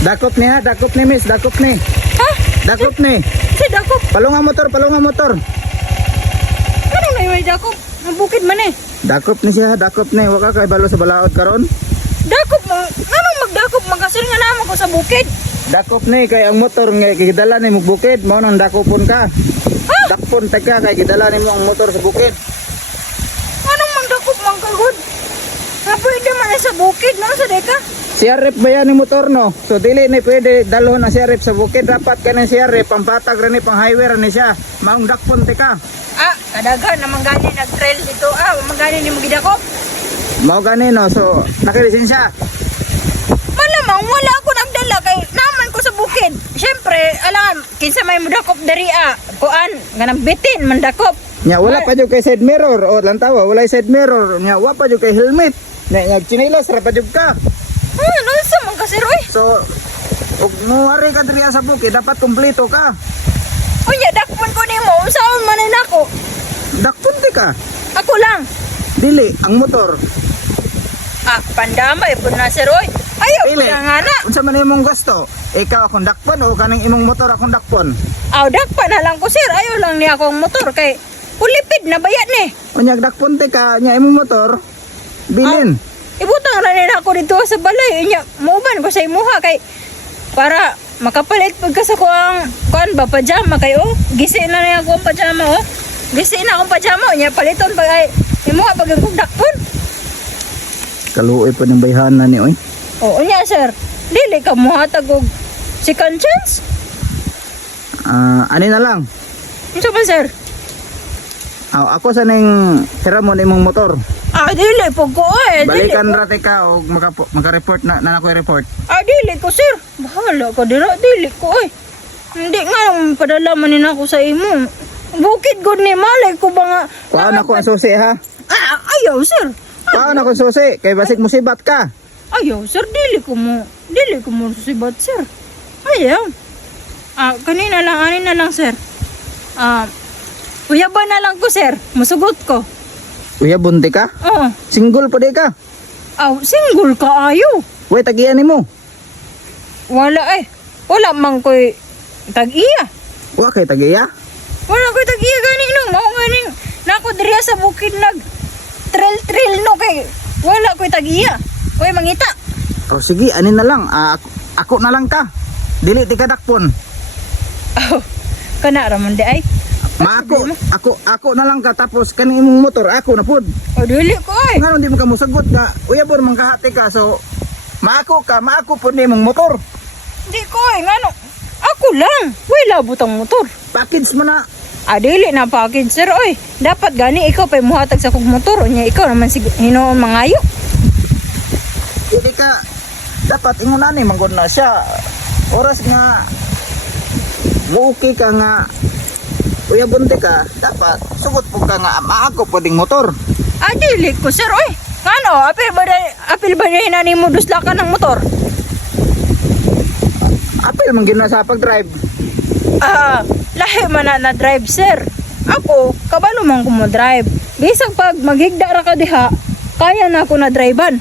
Dakop ni ha, dakop ni miss, dakop ni. Ha? Dakop ni. Si dakop. Palunga motor, palunga motor. Ano na yung may dakop? Ang bukid man eh. Dakop ni siya, dakop ni. Waka kay balo sa balaod karon. Dakop mo. Anong magdakop? Magkasir nga naman ko sa bukid. Dakop ni kay ang motor nga kidala ni mo bukid, mao nang dakopon ka. Ha? Dakpon teka kay kidala ni mo ang motor sa bukid. Anong magdakop mang kagod? Na pwede man sa bukid, no? Sa deka? Siyarip ba yan ni motor no? So dili ni pwede dalon na siyarip sa bukid. Dapat ka ng siyarip, pampatag rin ni, pang highway rin ni siya. Maong dakpon teka. Ah, kadagan naman gani nag-trail dito. Ah, magani ni mo gidakop. Mao gani no, so nakilisensya. Malamang wala ako nagdala kay naman ko sa bukid. Siyempre, alam, kinsa may mudakop dari kuan, ganang bitin mandakop. Nya wala pa jud kay side mirror o lantawa, wala side mirror. Nya wa pa jud kay helmet. Nya chinilas ra pa jud ka. Ano sa man kasi roy? So ug muari ka diri sa bukid, dapat kumpleto ka. Unya dakpon ko nimo, unsaon man nako? Dakpon ti ka. Ako lang. Dili ang motor. Ah, pandamay pud na si Roy. Ayaw ko Dili. na nga na. Unsa man imong gusto? Ikaw akong dakpon o kaning imong motor akong dakpon? Aw, dakpa na lang ko sir. Ayaw lang niya akong motor kay ulipid na bayat ni. Unya dakpon ti ka, nya imong motor. Bilin. Ibutang ra nila ako dito sa balay. Unya, muuban ko sa imuha kay para makapalit pag ka sa kuang kuan ba pajama kay oh. Gisi na niya akong pajama oh. Gisi na akong pajama unya paliton pag ay imuha pag ang dakpon. Kaluoy pa ng bayhanan ni oy. Oo niya sir, dili ka muhatag og second chance? Ani na lang. Ano ba sir? Ako sa ning hiramon imong motor. Ah, dili po ko eh. Balikan Dili ko. rate ka o maka-report na ako report. Ah, dili ko sir. Bahala ka dira, dili ko eh. Hindi nga padala manin ako sa imo. Bukid good ni malay ko ba nga. Kuhaan ako ang susi ha. Ah, ayaw sir. Kuhaan ako ang susi kay basig musibat ka. Ayaw sir, dili ko mo susibat sir. Ayaw. Ah, kanina lang, anin na lang sir. Uyaban na lang ko sir. Musugot ko. Uya bunti ka? Oo. Single pa di ka? Aw, single ka ayo. Way tagian nimo. Wala eh. Wala man ko'y tag-iya. Wa kay tagiya. Wala ko'y tag-iya gani no. Mao ganing nako diriya sa bukid nag trail no kay wala ko'y tag-iya. Ko'y mangita. O sige, anin na lang. Ako na lang ka. Dili ti kadakpon. Oh, kana ramon di ay. Ako na lang ka tapos kaning imong motor ako na pud. O dili ko ay. Ngano di mo ka mosagot nga uya pud man kahati ka so maako pud nimong motor. Di ko ay ngano. Ako lang. Wala butang motor. Package mo na. Dili na package sir oy. Dapat gani ikaw pay muhatag sa kog motor unya ikaw naman hinoon mangayo. Dili ka dapat ingon ani manggod na siya. Oras nga okay ka nga uya bunti ka, dapat sugot po ka nga maako pwedeng motor. Dili ko sir oy. Ngano apil ba na nimo dusla ka ng motor? Apil man gina sa pag-drive. Lahi man na drive sir. Ako, kabalo man ko mo drive. Bisag pag maghigda ra ka diha, kaya na ako na drivean.